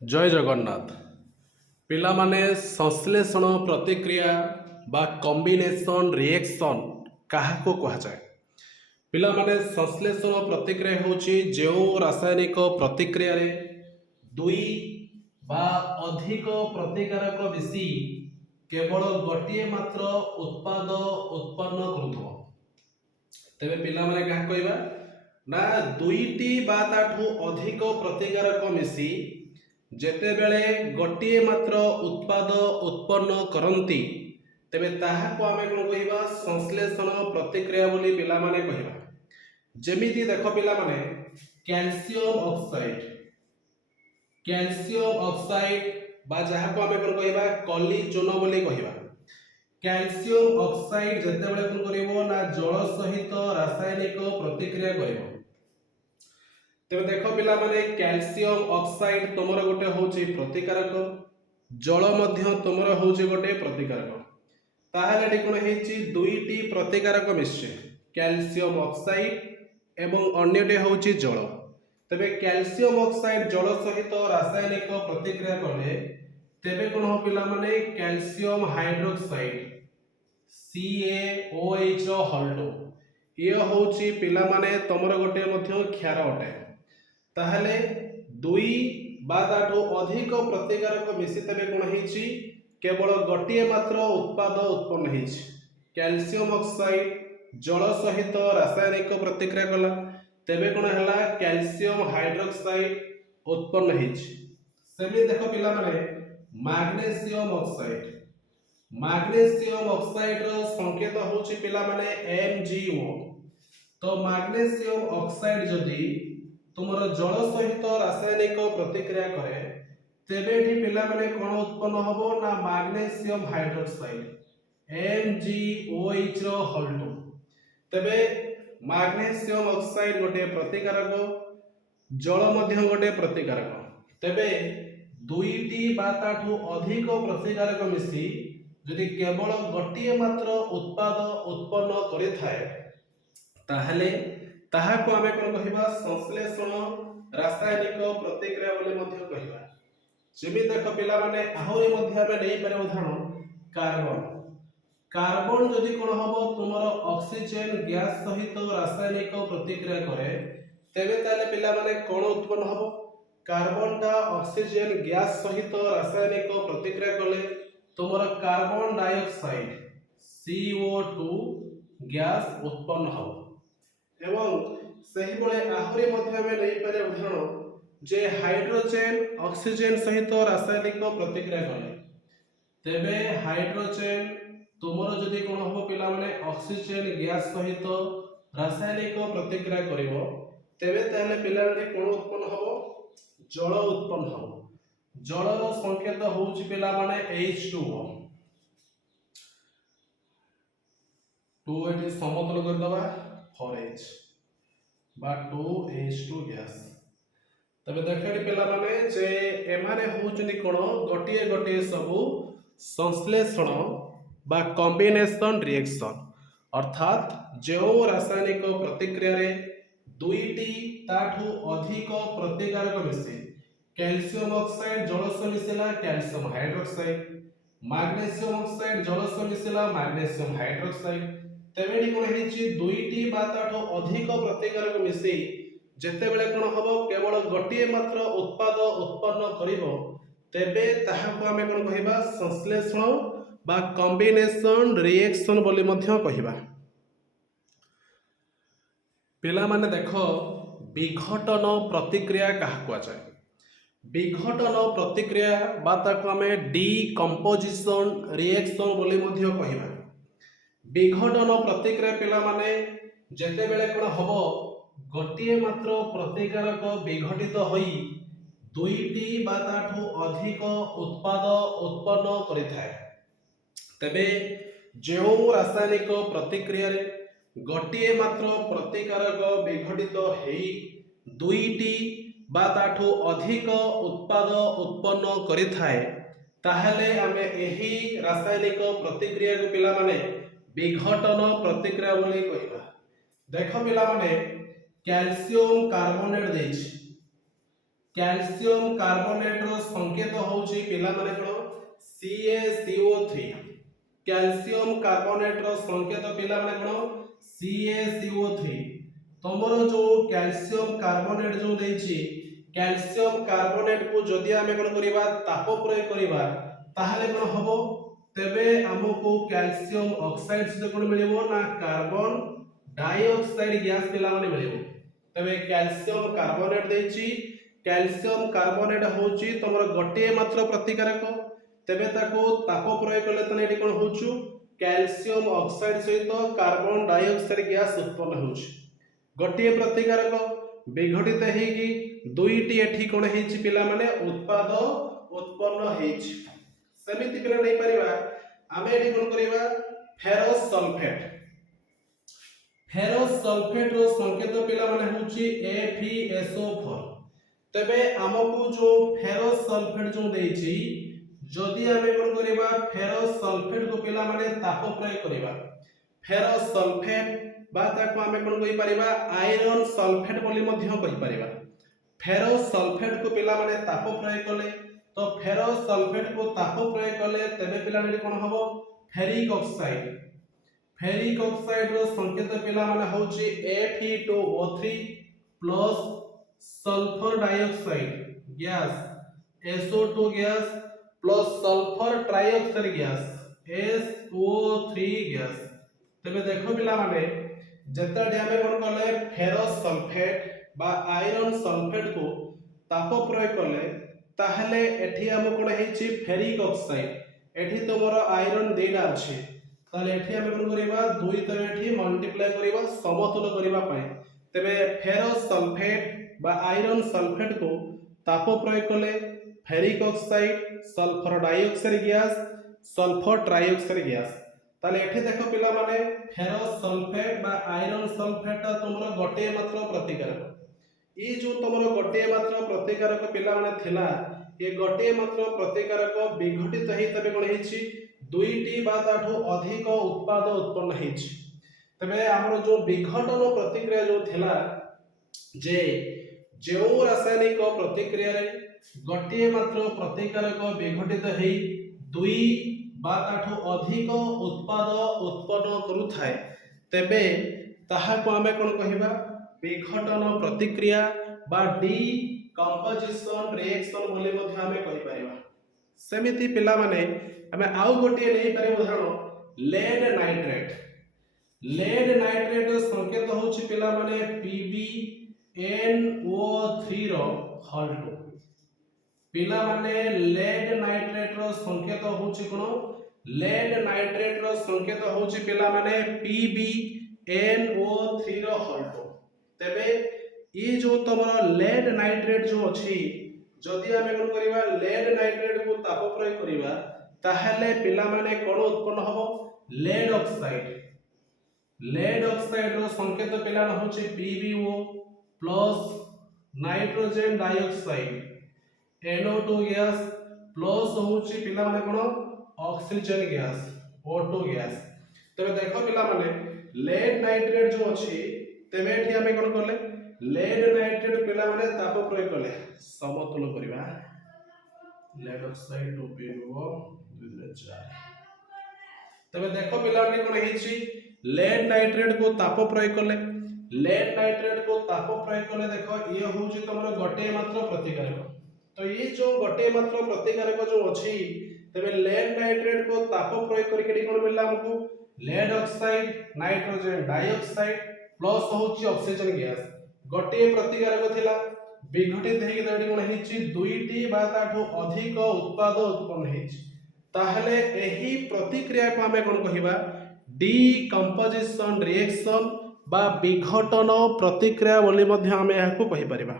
जय जगन्नाथ। पिला माने संश्लेषण प्रतिक्रिया बा कॉम्बिनेशन रिएक्शन काहाको कहा जाए। पिला माने संश्लेषण प्रतिक्रिया होची जो रासायनिक प्रतिक्रिया रे दुई बा अधिक प्रतिकारक मिसी केवल गोटे मात्र उत्पाद उत्पन्न करुथबो। तेबे पिला माने कहा कहबा ना दुईटी बा ताठू अधिक प्रतिकारक मिसी जेतेबेले गोटे मात्र उत्पाद उत्पन्न करती तेबे ताहाको आमे कोन कहिबा संश्लेषण प्रतिक्रिया बोली पिला माने कहिबा। जेमिति देखो पिला माने कैल्शियम ऑक्साइड बा जाहाको आमे कोन कहिबा कॉलिजोन बोली कहिबा। कैल्शियम ऑक्साइड जेतेबेले कोन करिवो ना जल सहित रासायनिक प्रतिक्रिया करिवो। तेबे देखो पिला माने कैल्शियम ऑक्साइड तमरो गोटे होची प्रतिकारक, जल मध्य तमरो होची गोटे प्रतिकारक। ताहाले एटी कोन हेची दुईटी प्रतिकारक मिश्चे कैल्शियम ऑक्साइड एवं अन्यटे होची जल। तेबे कैल्शियम ऑक्साइड जल सहित रासायनिक प्रतिक्रिया कले तेबे कोन हो पिला माने कैल्शियम हाइड्रोक्साइड CaOH रो हल्टो ये होची पिला माने तमरो गोटे मध्य क्षार अटे। ताहले दुई बा ताठू अधिक प्रतिकारक मिसी तेबे कोन हेची केवल गोटे मात्र उत्पाद उत्पन्न हेची। कैल्शियम ऑक्साइड जल सहित रासायनिक प्रतिक्रिया कला तेबे कोन हला कैल्शियम हाइड्रोक्साइड उत्पन्न हेची। सेमी देखो पिला माने मैग्नीशियम ऑक्साइड रो संकेत होची पिला माने MgO। तो मैग्नीशियम ऑक्साइड जदी तुमरो जल सहित रासायनिक प्रतिक्रिया करे तेबे एठी पिला माने कोन उत्पन्न हबो ना मैग्नीशियम हाइड्रोक्साइड MgOH रो हल्टो। तेबे मैग्नीशियम ऑक्साइड गोटे प्रतिकारक, जल मध्य गोटे प्रतिकारक। तेबे दुईटी बा ताठू अधिक प्रतिकारक मिसी जदि केवल गोटे मात्र उत्पाद उत्पन्न करिथाए ताहले ताहाको आमे कोन कहिबा संश्लेषण रासायनिक प्रतिक्रिया बोली मध्य कहिबा। जेमि देखो पिला माने आहुरी मध्य आमे नै पारे उदाहरण कार्बन जदि कोन हबो तुमरो ऑक्सीजन गैस सहित रासायनिक प्रतिक्रिया करे तेबे ताले पिला माने कोन उत्पन्न हबो कार्बन टा ऑक्सीजन गैस सहित रासायनिक प्रतिक्रिया कले तुमरो कार्बन डाइऑक्साइड CO2 गैस उत्पन्न हबो। एवं सही बळे आहुरी मध्य आमे नै पारे उदाहरण जे हाइड्रोजन ऑक्सीजन सहित रासायनिक प्रतिक्रिया कले तेबे हाइड्रोजन तुमरो जदि कोन हबो पिला माने ऑक्सीजन गैस सहित रासायनिक प्रतिक्रिया करिवो तेबे ताले पिला माने कोन उत्पन्न हबो जल उत्पन्न हबो। जलर संकेत होउची पिला माने H2O। 2 एटी समतल कर दबा 4H बा 2H2 गैस। तबे देखिए पिला माने जे एमाने होउचनी कोन गोटिए गोटिए सब संश्लेषण बा कॉम्बिनेशन रिएक्शन अर्थात जो रासायनिक प्रतिक्रिया रे दुईटी ताठू अधिक प्रतिकारक मिसे कैल्शियम ऑक्साइड जल सह micellar calcium hydroxide, magnesium oxide जल सह मिसेला मैग्नीशियम हाइड्रोक्साइड। तेबेडी कोन हेची दुईटी बा ताठू अधिक प्रतिकारक मिसे जेतेबेले कोन हबो केवल गोटिए मात्र उत्पाद उत्पन्न करिवो तेबे ताहाको आमे कोन कहिबा संश्लेषण बा कॉम्बिनेशन रिएक्शन बोली मध्य कहिबा। पिला माने देखो विघटन प्रतिक्रिया काहाको जाय। विघटन प्रतिक्रिया बा ताको आमे डीकंपोजिशन रिएक्शन बोली मध्य कहिबा। विघटन प्रतिक्रिया पिला माने जेतेबेले कोन हबो गोटिए मात्र प्रतिकारक विघटित होई दुईटी बा ताठू अधिक उत्पाद उत्पन्न करिथाए तेबे जो रासायनिक प्रतिक्रिया रे गोटिए मात्र प्रतिकारक विघटित हेई दुईटी बा ताठू अधिक उत्पाद उत्पन्न करिथाए ताहले आमे एही रासायनिक प्रतिक्रिया को पिला माने विघटन प्रतिक्रिया बोली कहिबा। देखो पिला माने कैल्शियम कार्बोनेट देछि कैल्शियम कार्बोनेट रो संकेत होउची पिला माने कोन CaCO3 कैल्शियम कार्बोनेट रो संकेत पिला माने कोन CaCO3 तमरो जो कैल्शियम कार्बोनेट जो देछि कैल्शियम कार्बोनेट को जदि आमे कोन करिबा ताप प्रयोग करिबा ताहाले कोन हबो तेबे हमको कैल्शियम ऑक्साइड से कोन मिलिबो ना कार्बन डाइऑक्साइड गैस पिला माने मिलिबो तबे कैल्शियम कार्बोनेट देछि कैल्शियम कार्बोनेट होउची तमरो गोटे मात्र प्रतिकारक तेबे ताको ताप प्रयोग करले तने एटी कोन होउछु कैल्शियम ऑक्साइड सहित कार्बन डाइऑक्साइड गैस उत्पन्न होउची गोटे प्रतिकारक विघटित हेगी दुईटी एठी कोन हेछि पिला माने उत्पाद उत्पन्न हेछि सेमिति पिला नै परिबा आमे एठी कोन करिबा फेरस सल्फेट रो संकेत पिला माने होछि FeSO4 तबे हमकु जो फेरस सल्फेट जो देछि जदि आमे कोन करिबा फेरस सल्फेट को पिला माने ताप प्रयोग करिबा फेरस सल्फेट बा ताको आमे कोन कहि परिबा आयरन सल्फेट बोली मध्य कहि परिबा फेरस सल्फेट को पिला माने ताप प्रयोग कले तो फेरस सल्फेट को ताप प्रयोग कले तबे पिला ने कोन हबो फेरिक ऑक्साइड रो संकेत पिला माने होछि Fe2O3 plus sulphur dioxide gas SO2 gas plus sulphur trioxide gas SO3 gas तबे देखो पिला माने जत्ता आमे कोन कले फेरस सल्फेट बा आयरन सल्फेट को ताप प्रयोग कले ताहले एठी हम कोन हेछि फेरिक ऑक्साइड एठी तोमरो आयरन देडा अछि ताले एठी हम कोन करिबा दुई तरे एठी मल्टीप्लाई करिबा समतुल करिबा पय तबे फेरस सल्फेट बा आयरन सल्फेट को ताप प्रयोग कले ferric oxide sulphur dioxide gas sulphur trioxide gas ताले एठी देखो पिला माने फेरस सल्फेट बा आयरन सल्फेट तमरो गोटे मात्र प्रतिकारक ई जो तमरो गोटे मात्र प्रतिकारक पिला माने थिला ए गोटे मात्र प्रतिकारक विघटित हेइ तबे कोन हेछि दुईटी बा ताठो अधिक उत्पाद उत्पन्न हेछि तबे हमरो जो विघटन प्रतिक्रिया जो थिला जे जो रासायनिक प्रतिक्रिया रे गोटे मात्र प्रतिकारक विघटित हेइ दुई बा ताठो अधिक उत्पाद उत्पन्न करूथाय तेबे ताहा को हमें कोन कहिबा विघटन प्रतिक्रिया बा डीकंपोजिशन रिएक्शन बोली मध्ये हमें कहि परिबा सेमिति पिला माने हमें आउ गोटे नै पारे उदाहरण लेड नाइट्रेट संकेत होछि पिला माने PbNO3 रो हॉल्ट पिला माने लेड नाइट्रेट रो संकेत होछि कोन लेड नाइट्रेट रो संकेत होछि पिला माने PbNO3 रो हॉल्ट तबे ई जो तमरो लेड नाइट्रेट जो अछि जदि हमें कोन करिबा लेड नाइट्रेट को ताप प्रयोग करिबा ताहले पिला माने कोन उत्पन्न हबो लेड ऑक्साइड रो संकेत पिला न होछि PbO plus nitrogen dioxide NO2 gas plus होछि पिला माने कोन ऑक्सीजन गैस O2 गैस तबे देखो पिला माने लेड नाइट्रेट जो अछि तबे एठी हमें कोन करले लेड नाइट्रेट पिला माने ताप प्रयोग करले समतुल करिबा लेड ऑक्साइड टू PbO 2.4 तबे देखो पिला माने कोन हेछि लेड नाइट्रेट को ताप प्रयोग करले लेड नाइट्रेट को ताप प्रयोग करले देखो ये होछि तमरो गोटे मात्र प्रतिकारक तो ये जो गोटे मात्र प्रतिकारक जो अछि तबे लेड नाइट्रेट को ताप प्रयोग करके कोन मिलला हमको lead oxide nitrogen dioxide plus होछि ऑक्सीजन गैस गोटे प्रतिकारक थिला विघटित हेकि तडी कोन हेछि दुईटी बा ताठो अधिक उत्पाद उत्पन्न हेछि ताहले एही प्रतिक्रिया को हमें कोन कहिबा डीकंपोजिशन रिएक्शन बा विघटन प्रतिक्रिया बोली मध्ये हमें याको कहि परिबा।